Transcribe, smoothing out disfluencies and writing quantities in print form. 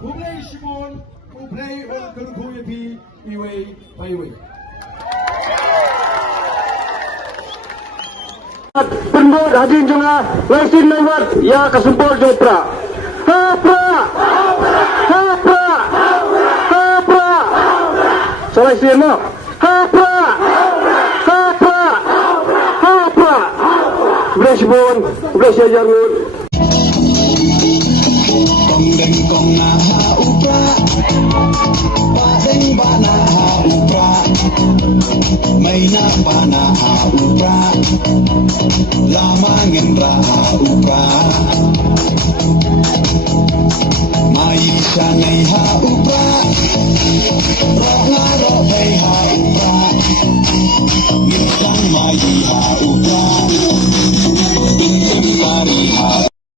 Kublai Shimon, Kublai on Kurukuyapi, Iway, Iway. Pendud Haji Jungah Waisin lewat ya kesumpul Jopra. Hapra. Hapra. Hapra. Salah sirmo. Hapra. Hapra. Hapra. Blesbon, blesjajarun. Kong deng kong na ha upra, pa deng ba na ha upra, may na ba na ha upra, lamangin ra ha upra, may siya ngay ha upra, ro nga ro bay ha upra, ngitang may ha